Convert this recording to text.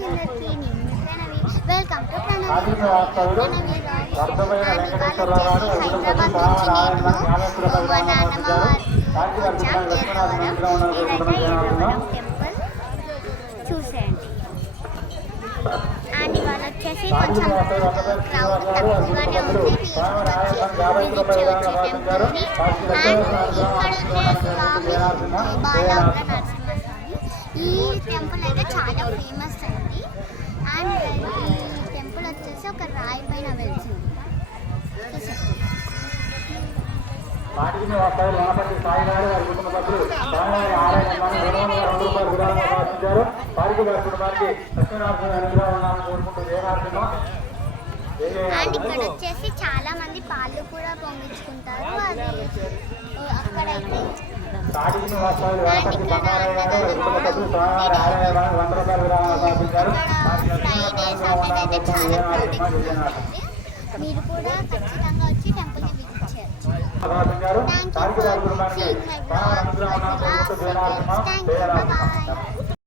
Hi అందరికీ, నేను మీ Pranavi. Welcome to Pranavi vlogs. Hyderabad నుంచి నేను మా నాన్నమ్మ వారు వచ్చాం ఎర్రవరం. ఇదైతే ఎర్రవరం టెంపుల్ చూసేయండి. అండ్ ఇవాళ వచ్చేసి కొంచెం క్రౌడ్ తక్కువగానే ఉంది. విజిట్ చేయవచ్చు టెంపుల్ని. అండ్ ఇక్కడ ఉండే స్వామి బాలావుల నరసింహస్వామి. ఈ టెంపుల్ అయితే చాలా ఫేమస్ అయింది. అండ్ ఈ టెంపుల్ వచ్చేసి ఒక రాయి పైన వెళ్తుంది. అండ్ ఇక్కడ వచ్చేసి చాలా మంది పాలు కూడా పొంగించుకుంటారు. అది అక్కడైతే ఫ్రైడే సాటర్డే అయితే చాలా క్రౌడ్ ఎక్కువ ఉంటుంది. మీరు కూడా ఖచ్చితంగా వచ్చి టెంపుల్ని విజిట్ చేయొచ్చు. Thank you for seeing my vlogs. Thank you. Bye bye.